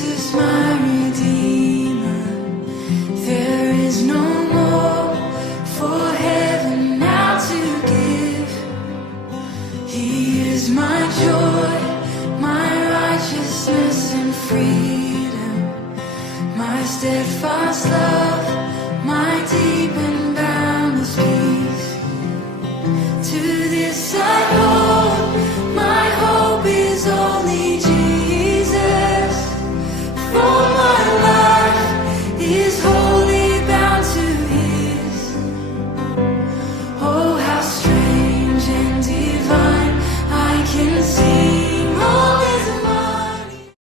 Jesus, my Redeemer. There is no more for heaven now to give. He is my joy, my righteousness and freedom, my steadfast love, my deep